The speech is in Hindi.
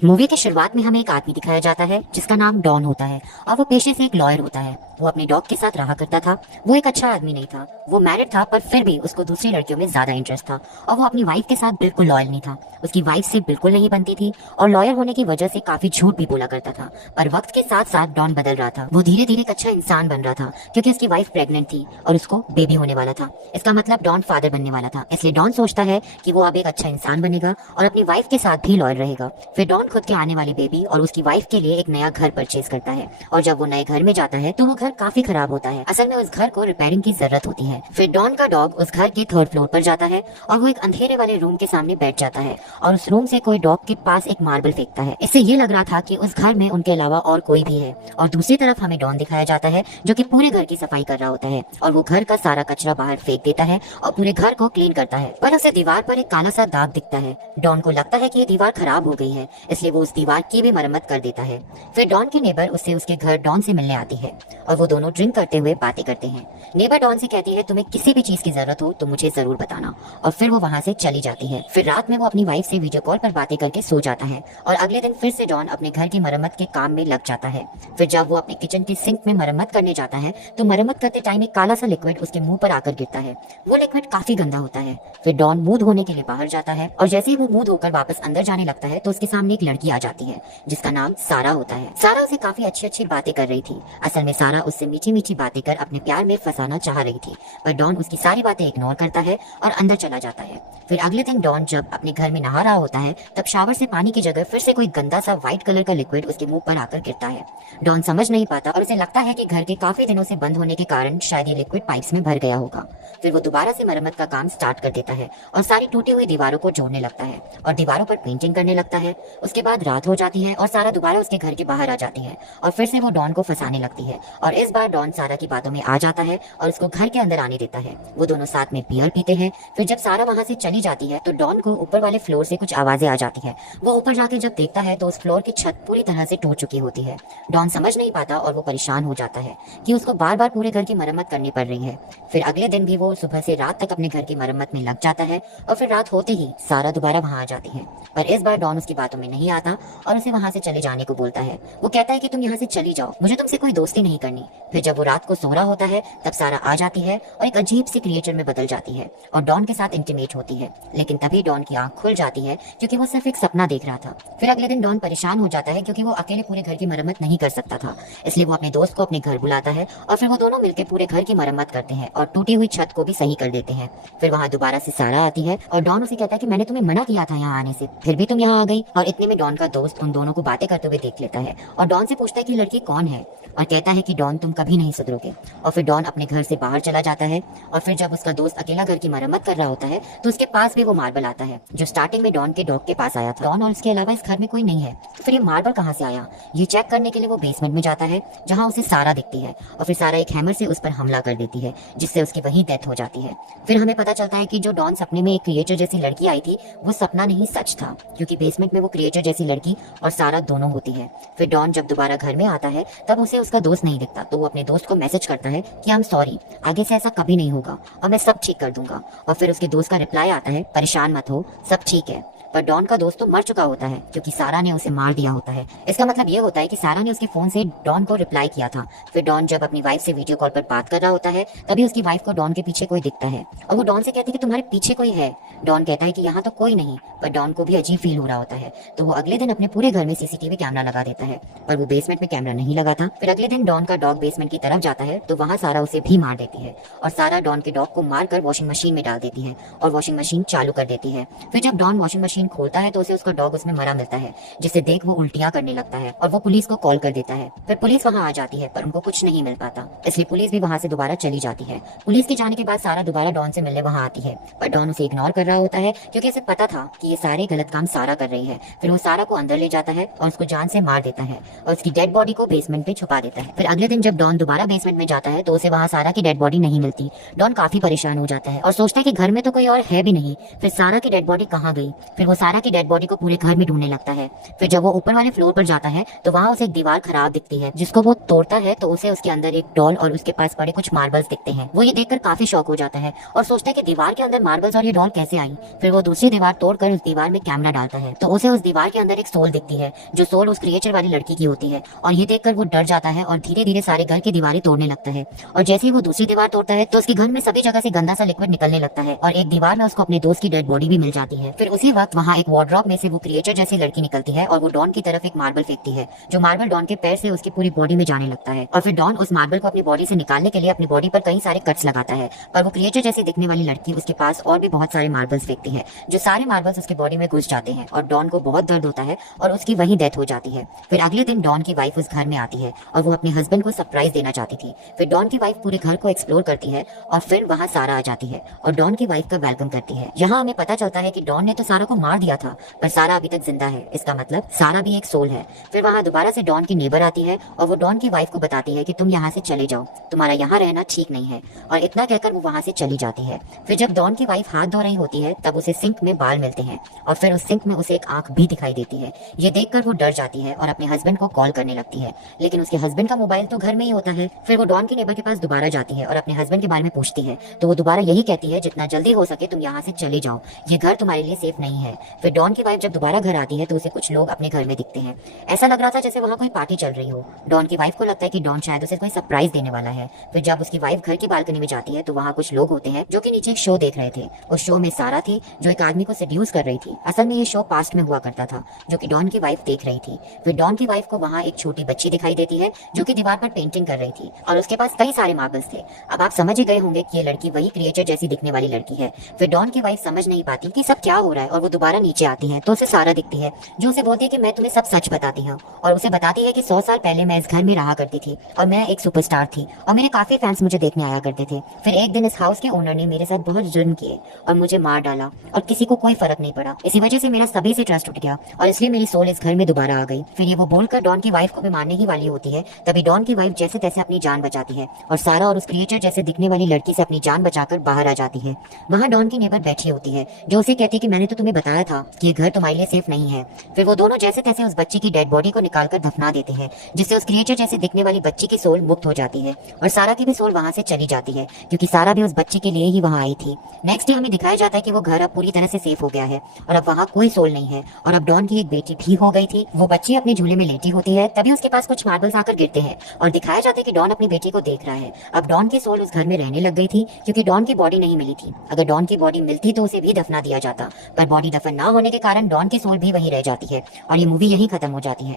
मूवी की शुरुआत में हमें एक आदमी दिखाया जाता है जिसका नाम डॉन होता है और वो पेशे से एक लॉयर होता है। वो अपने डॉग के साथ रहा करता था। वो एक अच्छा आदमी नहीं था, वो मैरिड था, पर फिर भी उसको दूसरी लड़कियों में ज्यादा इंटरेस्ट था और वो अपनी वाइफ के साथ बिल्कुल लॉयल नहीं था। उसकी वाइफ से बिल्कुल नहीं बनती थी और लॉयर होने की वजह से काफी झूठ भी बोला करता था। पर वक्त के साथ साथ डॉन बदल रहा था। वो धीरे धीरे एक अच्छा इंसान बन रहा था क्योंकि उसकी वाइफ प्रेग्नेंट थी और उसको बेबी होने वाला था। इसका मतलब डॉन फादर बनने वाला था। इसलिए डॉन सोचता है कि वो अब एक अच्छा इंसान बनेगा और अपनी वाइफ के साथ भी लॉयल रहेगा। फिर डॉन खुद के आने वाली बेबी और उसकी वाइफ के लिए एक नया घर परचेज करता है और जब वो नए घर में जाता है तो वो घर काफी खराब होता है। असल में उस घर को रिपेयरिंग की जरूरत होती है। फिर डॉन का डॉग उस घर के थर्ड फ्लोर पर जाता है और वो एक अंधेरे वाले रूम के सामने बैठ जाता है और उस रूम से कोई डॉग के पास एक मार्बल फेंकता है। इससे ये लग रहा था कि उस घर में उनके अलावा और कोई भी है। और दूसरी तरफ हमें डॉन दिखाया जाता है जो कि पूरे घर की सफाई कर रहा होता है और वो घर का सारा कचरा बाहर फेंक देता है और पूरे घर को क्लीन करता है। पर उसे दीवार पर एक काला सा दाग दिखता है। डॉन को लगता है कि ये दीवार खराब हो गई है, इसलिए वो उस दीवार की भी मरम्मत कर देता है। फिर डॉन की नेबर उससे उसके घर डॉन से मिलने आती है और वो दोनों ड्रिंक करते हुए बातें करते हैं। नेबर डॉन से कहती है तुम्हें किसी भी चीज की जरूरत हो तो मुझे जरूर बताना, और फिर वो वहाँ से चली जाती है। फिर रात में वो अपनी वाइफ से वीडियो कॉल पर बातें करके सो जाता है और अगले दिन फिर से डॉन अपने घर की मरम्मत के काम में लग जाता है। फिर जब वो अपने किचन की सिंक में मरम्मत करने जाता है तो मरम्मत करते टाइम एक काला सा लिक्विड उसके मुंह पर आकर गिरता है। वो लिक्विड काफी गंदा होता है। फिर डॉन मुंह धोने के लिए बाहर जाता है और जैसे ही वो मुंह धोकर वापस अंदर जाने लगता है तो उसके सामने एक लड़की आ जाती है जिसका नाम सारा होता है। सारा उसे काफी अच्छी अच्छी बातें कर रही थी। असल में सारा उससे मीठी मीठी बातें कर अपने प्यार में फंसाना चाह रही थी, पर डॉन उसकी सारी बातें इग्नोर करता है और अंदर चला जाता है। फिर अगले दिन डॉन जब अपने घर में नहा रहा होता है तब शावर से पानी की जगह फिर से कोई गंदा सा व्हाइट कलर का लिक्विड उसके मुंह पर आकर गिरता है। डॉन समझ नहीं पाता और उसे लगता है कि घर के काफी दिनों से बंद होने के कारण शायद ये लिक्विड पाइप्स में भर गया होगा। फिर वो दोबारा से मरम्मत का काम स्टार्ट कर देता है और सारी टूटी हुई दीवारों को जोड़ने लगता है और दीवारों पर पेंटिंग करने लगता है। उसके बाद रात हो जाती है और सारा दोबारा उसके घर के बाहर आ जाती है और फिर से वो डॉन को फंसाने लगती है और इस बार डॉन सारा की बातों में आ जाता है और उसको घर के अंदर आने देता है। वो दोनों साथ में बियर पीते हैं। फिर जब सारा वहाँ से चली जाती है तो डॉन को ऊपर वाले फ्लोर से कुछ आवाजें आ जाती है। वो ऊपर जाके जब देखता है तो उस फ्लोर की छत पूरी तरह से टूट चुकी होती है। डॉन समझ नहीं पाता और वो परेशान हो जाता है कि उसको बार बार पूरे घर की मरम्मत करनी पड़ रही है। फिर अगले दिन भी वो सुबह से रात तक अपने घर की मरम्मत में लग जाता है और फिर रात होते ही सारा दोबारा वहाँ आ जाती है। पर इस बार डॉन उसकी बातों में नहीं आता और उसे वहाँ से चले जाने को बोलता है। वो कहता है कि तुम यहाँ से चली जाओ, मुझे तुमसे कोई दोस्ती नहीं करनी। फिर जब वो रात को सो रहा होता है तब सारा आ जाती है और एक अजीब सी क्रिएचर में बदल जाती है और डॉन के साथ इंटीमेट होती है। लेकिन तभी डॉन की आंख खुल जाती है क्योंकि वो सिर्फ एक सपना देख रहा था। फिर अगले दिन डॉन परेशान हो जाता है क्योंकि वो अकेले पूरे घर की मरम्मत नहीं कर सकता था, इसलिए वो अपने दोस्त को अपने घर बुलाता है और फिर वो दोनों मिलकर पूरे घर की मरम्मत करते हैं और टूटी हुई छत को भी सही कर देते हैं। फिर वहाँ दोबारा से सारा आती है और डॉन उसे कहता है कि मैंने तुम्हें मना किया था यहाँ आने से, फिर भी तुम यहाँ आ गई। और इतने में डॉन का दोस्त उन दोनों को बातें करते हुए देख लेता है और डॉन से पूछता है कि लड़की कौन है और कहता है कि डॉन तुम कभी नहीं सुधरोगे। और फिर डॉन अपने घर से बाहर चला जाता है और फिर जब उसका दोस्त अकेला घर की मरम्मत कर रहा होता है तो उसके पास भी वो मार्बल आता है जो स्टार्टिंग में डॉन के डॉग के पास आया था। डॉन और उसके अलावा इस घर में कोई नहीं है, तो फिर ये मार्बल कहाँ से आया? ये चेक करने के लिए वो बेसमेंट में जाता है जहाँ उसे सारा दिखती है और फिर सारा एक हैमर से उस पर हमला कर देती है जिससे उसकी वही डेथ हो जाती है। फिर हमें पता चलता है कि जो डॉन सपने में एक क्रिएचर जैसी लड़की आई थी वो सपना नहीं सच था, क्योंकि बेसमेंट में वो क्रिएचर जैसी लड़की और सारा दोनों होती है। फिर डॉन जब दोबारा घर में आता है तब उसे उसका दोस्त नहीं दिखता, तो वो अपने दोस्त को मैसेज करता है कि आई एम सॉरी, आगे से ऐसा कभी नहीं होगा और मैं सब ठीक कर दूंगा। और फिर उसके दोस्त का रिप्लाई आता है परेशान मत हो, सब ठीक है। पर डॉन का दोस्त तो मर चुका होता है क्योंकि सारा ने उसे मार दिया होता है। इसका मतलब ये होता है कि सारा ने उसके फोन से डॉन को रिप्लाई किया था। फिर डॉन जब अपनी वाइफ से वीडियो कॉल पर बात कर रहा होता है तभी उसकी वाइफ को डॉन के पीछे कोई दिखता है और वो डॉन से कहती है कि तुम्हारे पीछे कोई है। डॉन कहता है कि यहाँ तो कोई नहीं, पर डॉन को भी अजीब फील हो रहा होता है, तो वो अगले दिन अपने पूरे घर में सीसीटीवी कैमरा लगा देता है। पर वो बेसमेंट में कैमरा नहीं लगा था। फिर अगले दिन डॉन का डॉग बेसमेंट की तरफ जाता है तो वहाँ सारा उसे भी मार देती है और सारा डॉन के डॉग को मारकर वॉशिंग मशीन में डाल देती है और वॉशिंग मशीन चालू कर देती है। फिर जब डॉन वॉशिंग मशीन खोलता है तो उसे उसका डॉग उसमें मरा मिलता है, जिसे देख वो उल्टियां करने लगता है और वो पुलिस को कॉल कर देता है। फिर पुलिस वहाँ आ जाती है पर उनको कुछ नहीं मिल पाता, इसलिए पुलिस भी वहाँ से दोबारा चली जाती है। पुलिस के जाने के बाद सारा दोबारा डॉन से मिलने वहाँ आती है, पर डॉन उसे इग्नोर कर रहा होता है क्योंकि उसे पता था कि ये सारे गलत काम सारा कर रही है। फिर वो सारा को अंदर ले जाता है और उसको जान से मार देता है और उसकी डेड बॉडी को बेसमेंट में छुपा देता है। फिर अगले दिन जब डॉन दोबारा बेसमेंट में जाता है तो उसे वहाँ सारा की डेड बॉडी नहीं मिलती। डॉन काफी परेशान हो जाता है और सोचता है कि घर में तो कोई और है भी नहीं, फिर सारा की डेड बॉडी कहाँ गई। फिर वो वो सारा की डेड बॉडी को पूरे घर में ढूंढने लगता है। फिर जब वो ऊपर वाले फ्लोर पर जाता है तो वहाँ उसे एक दीवार खराब दिखती है, जिसको वो तोड़ता है तो उसे उसके अंदर एक डॉल और उसके पास पड़े कुछ मार्बल्स दिखते हैं। वो ये देखकर काफी शॉक हो जाता है और सोचता है कि दीवार के अंदर मार्बल्स और ये डॉल कैसे आई। फिर वो दूसरी दीवार तोड़कर उस दीवार में कैमरा डालता है तो उसे उस दीवार के अंदर एक सोल दिखती है, जो सोल उस क्रिएचर वाली लड़की की होती है। और ये देखकर वो डर जाता है और धीरे धीरे सारे घर की दीवारें तोड़ने लगता है। और जैसे ही वो दूसरी दीवार तोड़ता है तो उसके घर में सभी जगह से गंदा सा लिक्विड निकलने लगता है और एक दीवार में उसको अपने दोस्त की डेड बॉडी भी मिल जाती है। फिर उसी वक्त वहाँ एक वार्डरोब में से वो क्रिएचर जैसी लड़की निकलती है और वो डॉन की तरफ एक मार्बल फेंकती है, जो मार्बल डॉन के पैर से उसकी पूरी बॉडी में जाने लगता है। और फिर डॉन उस मार्बल को अपनी बॉडी से निकालने के लिए अपनी बॉडी पर कई सारे कट्स लगाता है, पर वो क्रिएचर जैसी दिखने वाली लड़की उसके पास और भी बहुत सारे मार्बल्स फेंकती है, जो सारे मार्बल्स उसकी बॉडी में घुस जाते हैं और डॉन को बहुत दर्द होता है और उसकी वहीं डेथ हो जाती है। फिर अगले दिन डॉन की वाइफ उस घर में आती है और वो अपने हस्बैंड को सरप्राइज देना चाहती थी। फिर डॉन की वाइफ पूरे घर को एक्सप्लोर करती है और फिर वहाँ सारा आ जाती है और डॉन की वाइफ का वेलकम करती है। यहाँ हमें पता चलता है कि डॉन ने तो सारा को मार दिया था, पर सारा अभी तक जिंदा है, इसका मतलब सारा भी एक सोल है। फिर वहाँ दोबारा से डॉन की नेबर आती है और वो डॉन की वाइफ को बताती है कि तुम यहाँ से चले जाओ, तुम्हारा यहाँ रहना ठीक नहीं है, और इतना कहकर वो वहाँ से चली जाती है। फिर जब डॉन की वाइफ हाथ धो रही होती है तब उसे सिंक में बाल मिलते हैं और फिर उस सिंक में उसे एक आंख भी दिखाई देती है। ये देखकर वो डर जाती है और अपने हस्बैंड को कॉल करने लगती है, लेकिन उसके हस्बैंड का मोबाइल तो घर में ही होता है। फिर वो डॉन के नेबर के पास दोबारा जाती है और अपने हस्बैंड के बारे में पूछती है, तो वो दोबारा यही कहती है, जितना जल्दी हो सके तुम यहाँ से चले जाओ, ये घर तुम्हारे लिए सेफ नहीं है। फिर डॉन की वाइफ जब दोबारा घर आती है तो उसे कुछ लोग अपने घर में दिखते हैं। ऐसा लग रहा था जैसे वहाँ कोई पार्टी चल रही हो। डॉन की वाइफ को लगता है कि डॉन शायद उसे कोई सरप्राइज देने वाला है। फिर जब उसकी वाइफ घर की बालकनी में जाती है तो वहाँ कुछ लोग होते हैं जो कि नीचे एक शो देख रहे थे। उस शो में सारा थी जो एक आदमी को सेड्यूस कर रही थी। असल में ये शो पास्ट में हुआ करता था, जो कि डॉन की वाइफ देख रही थी। फिर डॉन की वाइफ को वहाँ एक छोटी बच्ची दिखाई देती है जो कि दीवार पर पेंटिंग कर रही थी और उसके पास कई सारे मार्बल्स थे। अब आप समझ ही गए होंगे कि ये लड़की वही क्रिएचर जैसी दिखने वाली लड़की है। फिर डॉन की वाइफ समझ नहीं पाती कि सब क्या हो रहा है और वो दोबारा नीचे आती है तो उसे सारा दिखती है, जो उसे बोलती है कि मैं तुम्हें सब सच बताती हूँ, और उसे बताती है कि 100 साल पहले मैं इस घर में रहा करती थी और मैं एक सुपरस्टार थी और मेरे काफी फैंस मुझे देखने आया करते थे। फिर एक दिन इस हाउस के ओनर ने मेरे साथ बहुत जुर्म किए और मुझे मार डाला और किसी को कोई फर्क नहीं पड़ा। इसी वजह से मेरा सभी से ट्रस्ट उठ गया और इसलिए मेरी सोल इस घर में दोबारा आ गई। फिर ये वो बोलकर डॉन की वाइफ को भी मारने ही वाली होती है, तभी डॉन की वाइफ जैसे तैसे अपनी जान बचाती है और सारा और उस क्रिएचर जैसे दिखने वाली लड़की से अपनी जान बचाकर बाहर आ जाती है। वहाँ डॉन की नेबर बैठी होती है जो उसे कहती है कि मैंने तो तुम्हें बताया था कि ये घर तुम्हारे लिए सेफ नहीं है। फिर वो दोनों जैसे तैसे उस बच्ची की डेड बॉडी को निकालकर दफना देते हैं, जिससे उस क्रिएचर जैसे दिखने वाली बच्ची की सोल मुक्त हो जाती है और सारा की भी सोल वहाँ से चली जाती है, क्योंकि सारा भी उस बच्ची के लिए ही वहाँ आई थी। नेक्स्ट डे हमें दिखाया जाता है कि वो घर अब पूरी तरह से सेफ हो गया है और अब वहाँ कोई सोल नहीं है और अब डॉन की एक बेटी भी हो गई थी। वो बच्ची अपने झूले में लेटी होती है, तभी उसके पास कुछ मार्बल्स आकर गिरते हैं और दिखाया जाता है कि डॉन अपनी बेटी को देख रहा है। अब डॉन की सोल उस घर में रहने लग गई थी, क्योंकि डॉन की बॉडी नहीं मिली थी। अगर डॉन की बॉडी मिलती तो उसे भी दफना दिया जाता, पर बॉडी दफन ना होने के कारण डॉन की सोल भी वहीं रह जाती है और ये मूवी यहीं खत्म हो जाती है।